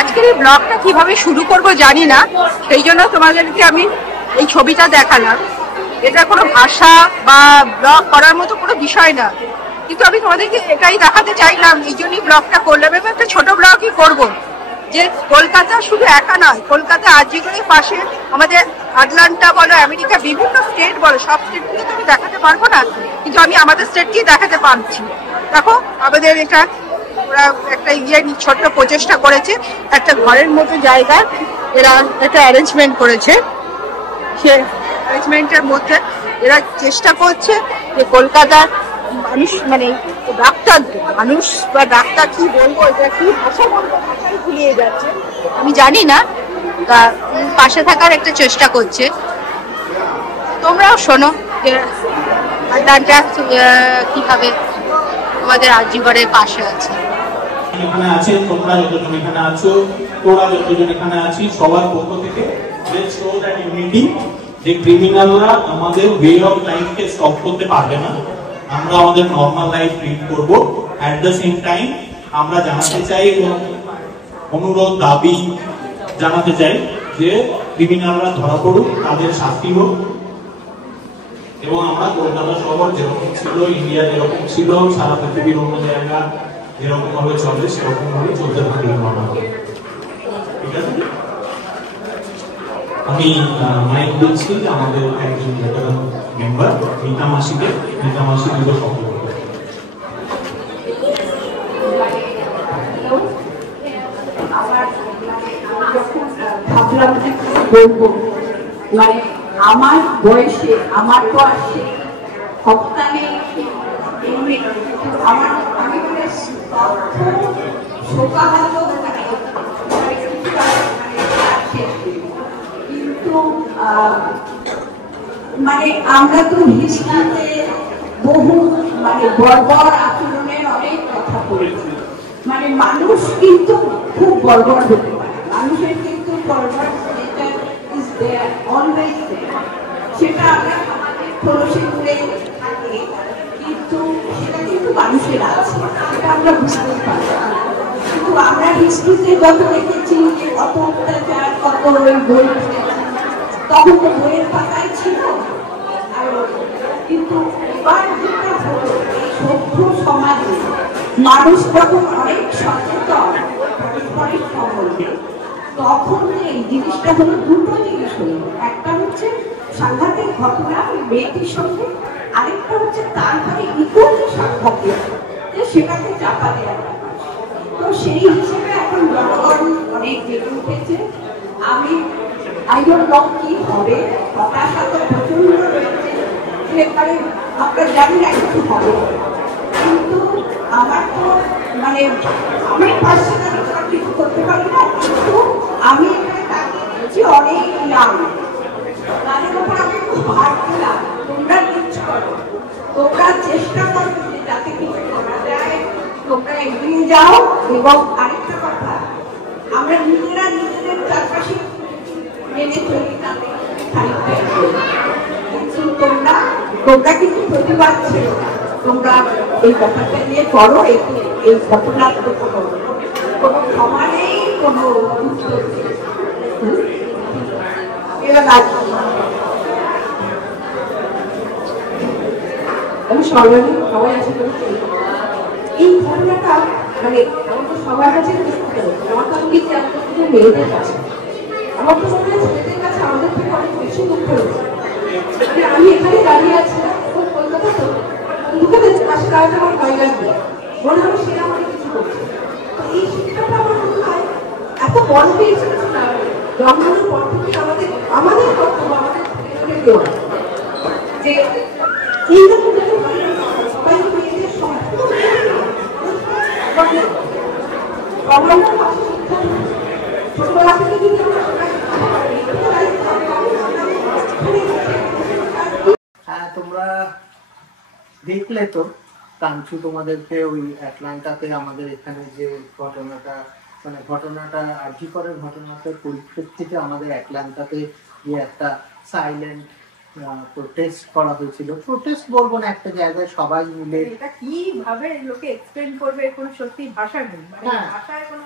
আজকের এই ব্লগটা কিভাবে শুরু করব জানি না, সেই জন্য তোমাদেরকে আমি এই ছবিটা দেখালাম। এটা কোনো ভাষা বা ব্লগ করার মতো কোনো বিষয় না, কিন্তু আমি তোমাদেরকে এটাই দেখাতে চাইলাম, এই জন্যই ব্লগটা করলাম। এবং একটা ছোট ব্লগই করব, যে কলকাতা শুধু একা নয়, কলকাতা আরজিকরের পাশে আমাদের আটলান্টা বলো, আমেরিকা বিভিন্ন স্টেট বলো, সব স্টেটগুলো তো আমি দেখাতে পারবো না, কিন্তু আমি আমাদের স্টেটকেই দেখাতে পারছি। দেখো আমাদের এটা ওরা একটা ছোট্ট প্রচেষ্টা করেছে, একটা ঘরের মতো জায়গা এরা একটা অ্যারেঞ্জমেন্ট করেছে। সে অ্যারেঞ্জমেন্টের মধ্যে এরা চেষ্টা করছে যে কলকাতার মানুষ, মানে ডাক্তার মানুষ বা ডাক্তার কি বলবো, এটা কি ভাষা বলবো, ভাষায় ভুলিয়ে যাচ্ছে, আমি জানি না, পাশে থাকার একটা চেষ্টা করছে। তোমরাও শোনো যে আটলান্টা কিভাবে আমাদের আরজিকরের পাশে আছে। এখানে আছেন, তোমরা যতজন এখানে আছো, তোরা যতজন এখানে আছি, সবার পক্ষ থেকে লেটস শো দ্যাট ইউনিটি, যে ক্রিমিনালরা আমাদের ওয়ে অফ লাইফকে স্টপ করতে পারবে না। আমরা আমাদের নরমাল লাইফ লিড করব। অ্যাট দ্য সেম টাইম আমরা জানাতে চাই এবং অনুরোধ দাবি জানাতে চাই যে ক্রিমিনালরা ধরা পড়ুক, তাদের শাস্তি হোক, এবং আমরা কলকাতা শহর যেরকম ছিল, ইন্ডিয়া যেরকম ছিল, সারা পৃথিবীর অন্য জায়গা যেরকম ভাবে চলে সেরকম ভাবে চলতে থাকলে ঠিক আছে। আমি মাইক দিচ্ছি আমাদের একজন ভেটারান মেম্বার মিতা মাসিকে। মিতা মাসি দুটো শব্দ করবে। ভাবলাম বলবো, মানে আমার বয়সে, আমার বয়সে সপ্তাহে আমার আমি কিন্তু মানে আমরা তো হিস্ট্রিতে বহু মানে বর্বর আচরণের অনেক কথা বলেছি। মানে মানুষ কিন্তু খুব বর্বর হতে পারে, মানুষের কিন্তু বর্বর সেটা আমরা আমাদের খোলসে তুলে থাকি, কিন্তু সেটা কিন্তু মানুষের আছে, সেটা আমরা বুঝতে পারি। কিন্তু আমরা হিস্ট্রিতে যত দেখেছি যে কত অত্যাচার, কত ওই বই, তখন তো বইয়ের পাতায় ছিল। আর কিন্তু এবার যেটা হলো, এই সভ্য সমাজে মানুষ যখন অনেক সচেতন পারস্পরিক সম্বন্ধে, তখন এই জিনিসটা হলো দুটো জিনিস হলো, একটা হচ্ছে সাংঘাতিক ঘটনা মেয়েটির সঙ্গে, আরেকটা হচ্ছে তার মানে ইকুয়ালি সাংঘাতিক, যে সেটাকে চাপা দেওয়া। তো সেই হিসেবে এখন জনগণ অনেক জেগে উঠেছে। আমি কি হবে, হতাশা তো প্রচন্ড রয়েছে, সেখানে আমরা জানি না কিছু হবে, কিন্তু আমার তো মানে আমি পার্সোনালি কিছু করতে পারি না, কিন্তু আমি অনেক নাম তাদের উপর আমি খুব ভার দিলাম, তোমরা নিচ্ছ করো, তোমরা চেষ্টা করো যাতে কিছু করা যায়, তোমরা এগিয়ে যাও। এবং আরেকটা কথা, আমরা নিজেরা নিজেদের চারপাশে মেনে চলি, তাতে কিন্তু তোমরা কিন্তু প্রতিবাদ ছিল না, তোমরা এই ব্যাপারটা নিয়ে করো, এই ঘটনার কোনো ক্ষমা নেই, কোনো উত্তর নেই। আমি সর্বাধিক সবাই আছে, এই ঘটনাটা মানে আমাদের সবার কাছে আমার কাছে মেয়েদের কাছে, আমার তো মনে হয় ছেলেদের কাছে আমাদের থেকে অনেক বেশি দুঃখ হয়েছে। মানে আমি এখানে দাঁড়িয়ে আছি কলকাতা, তো দুঃখের পাশে দাঁড়াতে আমার ভয় লাগবে, মনে হয় সেটা আমাকে কিছু করছে। তো এই শিক্ষাটা আমার মনে হয় এত বড় পেয়েছে না, জন্মানোর পর থেকে আমাদের কর্তব্য, আমাদের দেওয়া যে এই সবাই মেয়েদের ছোটবেলা থেকে যদি হ্যাঁ, তোমরা দেখলে তো কাঞ্চু তোমাদেরকে ওই অ্যাটলান্টাতে আমাদের এখানে যে ঘটনাটা আরজিকরের ঘটনাটার পরিপ্রেক্ষিতে আমাদের অ্যাটলান্টাতে যে একটা সাইলেন্ট প্রোটেস্ট করা হয়েছিল, প্রোটেস্ট বলবো না, একটা জায়গায় সবাই মিলে এটা কিভাবে লোকে এক্সপ্লেন করবে, কোনো সত্যি ভাষা নেই, মানে ভাষায় কোনো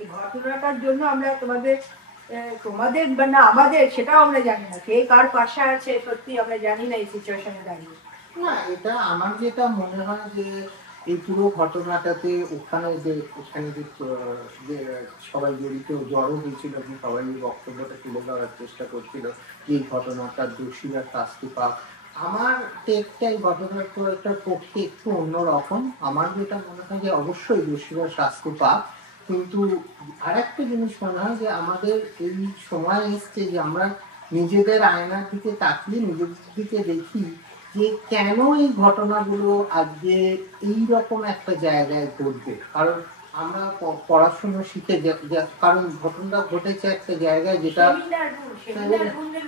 এই ঘটনাটার জন্য আমরা তোমাদের বা না আমাদের সেটাও আমরা জানি না, কে কার পাশে আছে সত্যি আমরা জানি না এই সিচুয়েশনে দাঁড়িয়ে। না, এটা আমার যেটা মনে হয় যে এই পুরো ঘটনাটাতে ওখানে যে যে সবাই জড়িত জড়ো হয়েছিল, যে সবাই এই বক্তব্যটা তুলে ধরার চেষ্টা করছিল যে এই ঘটনাটার দোষীরা শাস্তি পাক। আমার টেকটা এই ঘটনাটার পক্ষে একটু অন্যরকম। আমার যেটা মনে হয় যে অবশ্যই দোষীরা শাস্তি পাক, কিন্তু আরেকটা জিনিস মনে হয় যে আমাদের এই সময় এসছে যে আমরা নিজেদের আয়নার দিকে তাকিয়ে নিজেদের দিকে দেখি যে কেন এই ঘটনাগুলো আজকে এইরকম একটা জায়গায় ঘটবে। কারণ আমরা পড়াশোনা শিখে কারণ ঘটনাটা ঘটেছে একটা জায়গায় যেটা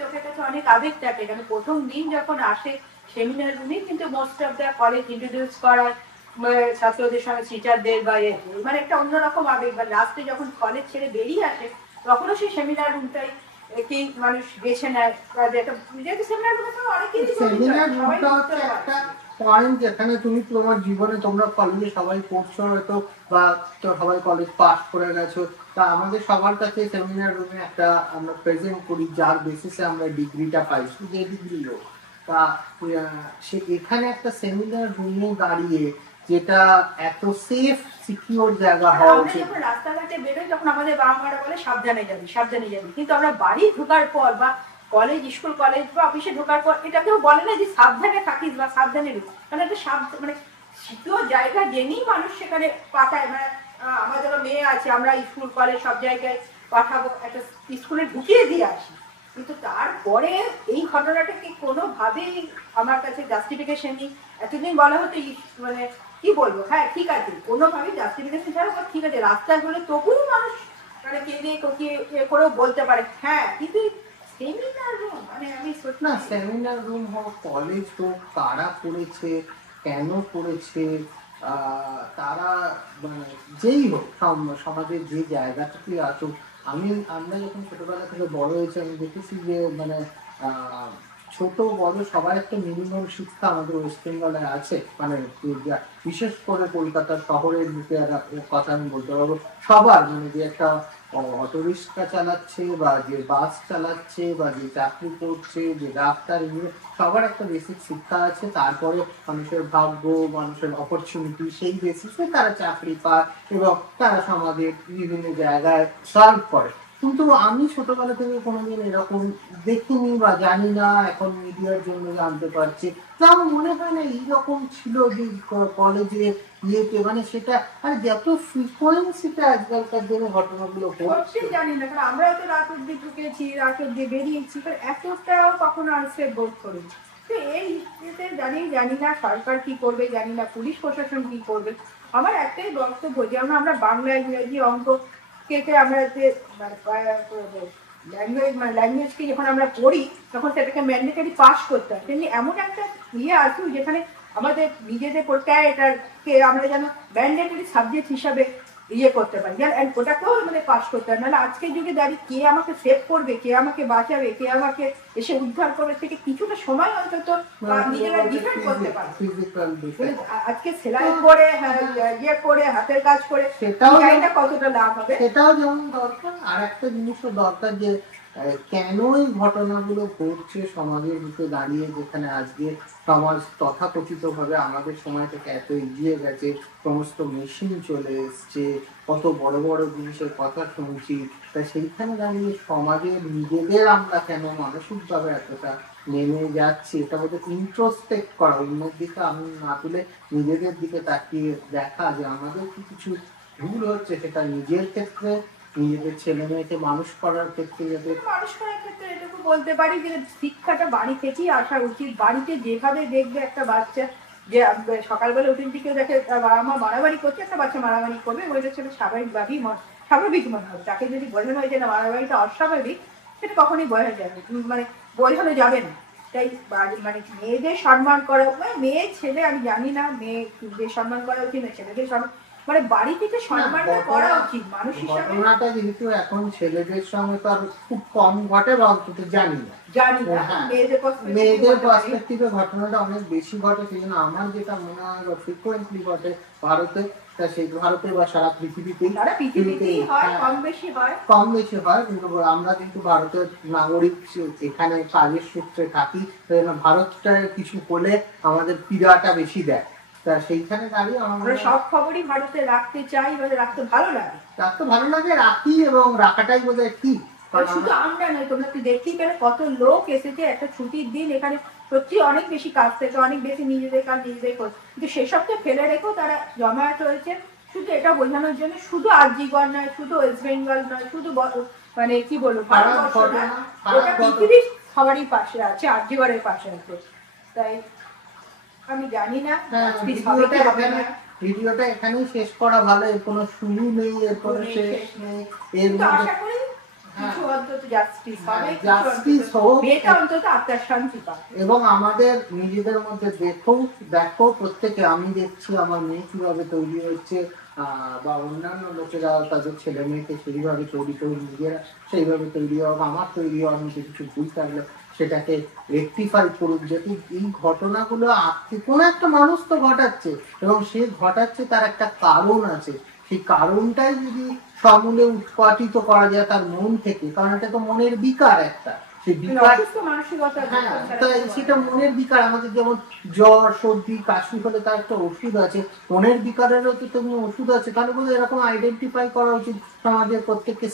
লোকের কাছে অনেক আবেগ থাকে, কারণ প্রথম দিন যখন আসে সেমিনার রুমে কিন্তু most of the college introduce করার ছাত্রদের সঙ্গে টিচারদের বা মানে একটা অন্যরকম আবেগ, বা লাস্টে যখন কলেজ ছেড়ে বেরিয়ে আসে তখনও সেই সেমিনার রুমটাই কি মানুষ বেছে নেয়। সেমিনার রুমটা হচ্ছে একটা পয়েন্ট যেখানে তুমি তোমার জীবনে তোমরা কলেজে সবাই পড়ছো হয়তো, বা সবাই কলেজ পাস করে গেছো, তা আমাদের সবার কাছে সেমিনার রুমে একটা আমরা প্রেজেন্ট করি যার বেসিসে আমরা ডিগ্রিটা পাই, যে ডিগ্রি হোক। তা সে এখানে একটা সেমিনার রুমে দাঁড়িয়ে যেটা এত সেফ সিকিউর জায়গা হওয়া উচিত। রাস্তাঘাটে বেরোই তখন আমাদের বাবা মারা বলে সাবধানে যাবি সাবধানে যাবি, কিন্তু আমরা বাড়ি ঢোকার পর বা কলেজ স্কুল কলেজ বা অফিসে ঢোকার পর এটা কেউ বলে না যে সাবধানে থাকিস বা সাবধানে ঢুক, মানে একটা মানে সিকিউর জায়গা জেনেই মানুষ সেখানে পাঠায়। মানে আমাদেরও মেয়ে আছে, আমরা স্কুল কলেজ সব জায়গায় পাঠাবো, একটা স্কুলে ঢুকিয়ে দিয়ে আসি, কিন্তু তারপরে এই ঘটনাটাকে কোনোভাবেই আমার কাছে জাস্টিফিকেশন নেই। এতদিন বলা হতো মানে কি বলবো, হ্যাঁ ঠিক আছে কোনোভাবেই জাস্টিফিকেশন ছাড়া ঠিক আছে রাস্তায় হলে তবুও মানুষ মানে কেঁদে কোকিয়ে করেও বলতে পারে, হ্যাঁ কিন্তু সেমিনার রুম মানে আমি সত্যি না, সেমিনার রুম হোক কলেজ হোক, কারা করেছে কেন করেছে তারা মানে যেই হোক সমাজের যে জায়গাটাতে আসুক, আমরা যখন ছোটবেলা থেকে বড় হয়েছি আমি দেখেছি যে মানে ছোট বড় সবার একটা মিনিমাম শিক্ষা আমাদের ওয়েস্ট বেঙ্গলে আছে। মানে বিশেষ করে কলকাতা শহরের দিকে কথা আমি বলতে পারবো সবার, মানে যে একটা অটো রিক্সা চালাচ্ছে বা যে বাস চালাচ্ছে বা যে চাকরি করছে, যে ডাক্তার, সবার একটা বেসিক শিক্ষা আছে। তারপরে মানুষের ভাগ্য, মানুষের অপরচুনিটি, সেই বেসিসে তারা চাকরি পায় এবং তারা সমাজের বিভিন্ন জায়গায় সার্ভ করে। কিন্তু আমি ছোটবেলা থেকে কোনোদিন এরকম দেখিনি বা জানি না, এখন মিডিয়ার জন্য জানতে পারছি। আমার মনে হয় না এইরকম ছিল যে কলেজে ইয়েতে, মানে সেটা আর যত ফ্রিকোয়েন্সিটা আজকালকার দিনে ঘটনাগুলো ঘটছে জানি না, কারণ আমরাও তো রাত অব্দি ঢুকেছি রাত অব্দি বেরিয়েছি, এতটাও কখনো আনসেফ বোধ করেছি। তো এই জানি না সরকার কি করবে, জানি না পুলিশ প্রশাসন কি করবে। আমার একটাই বক্তব্য, যেমন আমরা বাংলা ইংরেজি অঙ্ক কে আমরা যে ল্যাঙ্গুয়েজকে যখন আমরা পড়ি তখন সেটাকে ম্যান্ডেটারি পাস করতে হয়, তেমনি এমন একটা আসুক যেখানে আমাদের নিজেদের পড়তে হয় এটাকে আমরা যেন ম্যান্ডেটারি সাবজেক্ট হিসাবে করতে পারি, ওটাকেও আমাদের পাস করতে হয়। নাহলে আজকের যুগে দাঁড়িয়ে কে আমাকে সেভ করবে, কে আমাকে বাঁচাবে, কে আমাকে এসে উদ্ধার করবে, থেকে কিছুটা সময় অন্তত নিজেরা ডিফেন্ড করতে পারে। আজকে সেলাই করে করে হাতের কাজ করে সেটাও কতটা লাভ হবে, সেটাও যেমন দরকার। আর একটা জিনিসও দরকার যে কেন এই ঘটনাগুলো ঘটছে সমাজের ভিতরে দাঁড়িয়ে, যেখানে আজকে সমাজ তথাকথিত ভাবে আমাদের সময় থেকে এত এগিয়ে গেছে, সমস্ত মেশিন চলে এসছে, কত বড় বড় জিনিসের কথা শুনছি, তাই সেইখানে দাঁড়িয়ে সমাজের নিজেদের আমরা কেন মানসিকভাবে এতটা নেমে যাচ্ছি, এটা বোধ ইন্ট্রোস্পেক্ট করা, অন্যের দিকে আমি না তুলে নিজেদের দিকে তাকিয়ে দেখা যে আমাদের কি কিছু ভুল হচ্ছে, সেটা নিজের ক্ষেত্রে, নিজেদের ছেলে মেয়েকে মানুষ করার ক্ষেত্রে। এটুকু বলতে পারি যে শিক্ষাটা বাড়ি থেকেই আসা উচিত। বাড়িতে যেভাবে দেখবে একটা বাচ্চা যে সকালবেলা উঠে দিকে দেখে বাবা মা মারামারি করছে, একটা বাচ্চা মারামারি করবে, ওইটা ছেলে স্বাভাবিক মনে হবে। তাকে যদি বোঝানো হয় যে না মারামারিটা অস্বাভাবিক, সেটা কখনই বোঝা যাবে মানে বোঝানো যাবে না। তাই মানে মেয়েদের সম্মান করা, মানে মেয়ে ছেলে আমি জানি না, মেয়েদের সম্মান করা উচিত না ছেলেদের সম্মান, মানে বাড়ি থেকে সম্মানটা করা উচিত মানুষ হিসেবে। ঘটনাটা যেহেতু এখন ছেলেদের সঙ্গে তো আর খুব কম ঘটে বা অন্তত জানি না, মেয়েদের পার্সপেক্টিভে ঘটনাটা অনেক বেশি ঘটে। সেই জন্য আমার যেটা মনে হয় ফ্রিকোয়েন্টলি ঘটে ভারতে, তা সেই ভারতে বা সারা পৃথিবীতেই সারা পৃথিবীতেই হয়, হ্যাঁ, কম বেশি হয়। কম বেশি হয়, কিন্তু আমরা কিন্তু ভারতের নাগরিক, এখানে কাজের সূত্রে থাকি, তো ভারতটা কিছু হলে আমাদের পীড়াটা বেশি দেয়। তা সেইখানে দাঁড়িয়ে আমরা সব খবরই ভারতে রাখতে চাই, মানে রাখতে ভালো লাগে, রাখতে ভালো লাগে, রাখি, এবং রাখাটাই বোধহয় ঠিক। শুধু আমরা নয়, তোমরা তো দেখতেই পেলে কত লোক এসেছে একটা ছুটির দিন এখানে, সত্যি অনেক বেশি কাজ থেকে, অনেক বেশি নিজেদের কাজ নিজেদের করছে, কিন্তু সেসবকে ফেলে রেখেও তারা জমায়েত হয়েছে শুধু এটা বোঝানোর জন্য, শুধু আরজিগর নয়, শুধু ওয়েস্ট বেঙ্গল নয়, শুধু মানে কি বলবো ভারতবর্ষ নয়, গোটা পৃথিবীর সবারই পাশে আছে, আরজিগরের পাশে আছে। তাই আমি জানি না ভিডিওটা এখানেই শেষ করা ভালো, এর কোনো শুরু নেই, এর কোনো শেষ নেই, এর মধ্যে আশা করি কিছু অন্তত জাস্টিস হবে, জাস্টিস হোক, মেয়েটা অন্তত আত্মার শান্তি পাবে। এবং আমাদের নিজেদের মধ্যে দেখো প্রত্যেকে, আমি দেখছি আমার মেয়ে কিভাবে তৈরি হচ্ছে, বা অন্যান্য লোকেরা তাদের ছেলে মেয়েকে সেইভাবে তৈরি করে, নিজেরা সেইভাবে তৈরি হোক, আমার তৈরি হওয়ার মধ্যে কিছু ভুল থাকলে সেটাকে রেকটিফাই করুক। যেহেতু এই ঘটনাগুলো কোনো একটা মানুষ তো ঘটাচ্ছে, এবং সে ঘটাচ্ছে তার একটা কারণ আছে, সেই কারণটাই যদি সমূলে উৎপাটিত করা যায় তার মন থেকে, কারণ এটা তো মনের বিকার একটা, সেই বিকার, হ্যাঁ, তাই সেটা মনের বিকার। আমাদের যেমন জ্বর সর্দি কাশি হলে তার একটা ওষুধ আছে, মনের বিকারেরও তো তেমনি ওষুধ আছে, তাহলে বোধহয় এরকম আইডেন্টিফাই করা উচিত সমাজের প্রত্যেককে,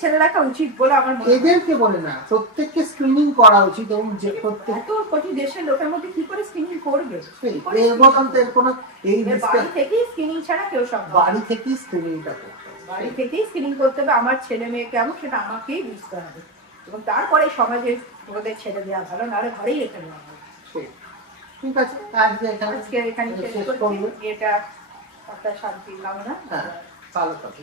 ছেলে রাখা উচিত বলে আমার মনে হয়। এদেরকে বলে না, প্রত্যেককে স্ক্রিনিং করা উচিত, এবং যে প্রত্যেক কোটি দেশের লোকের মধ্যে কি করে স্ক্রিনিং করবে, এই বাড়ি থেকেই স্ক্রিনিং ছাড়া কেউ সব বাড়ি থেকেই স্ক্রিনিংটা করতে হবে, বাড়ি থেকেই স্ক্রিনিং করতে হবে। আমার ছেলে মেয়ে কেমন সেটা আমাকেই বুঝতে হবে, এবং তারপরে সমাজে ওদের ছেড়ে দেওয়া ভালো, নাহলে ঘরেই রেখে দেওয়া ভালো। ঠিক আছে, আজকে এখানে শেষ করছি, এটা একটা শান্তি কামনা। হ্যাঁ, ভালো কথা।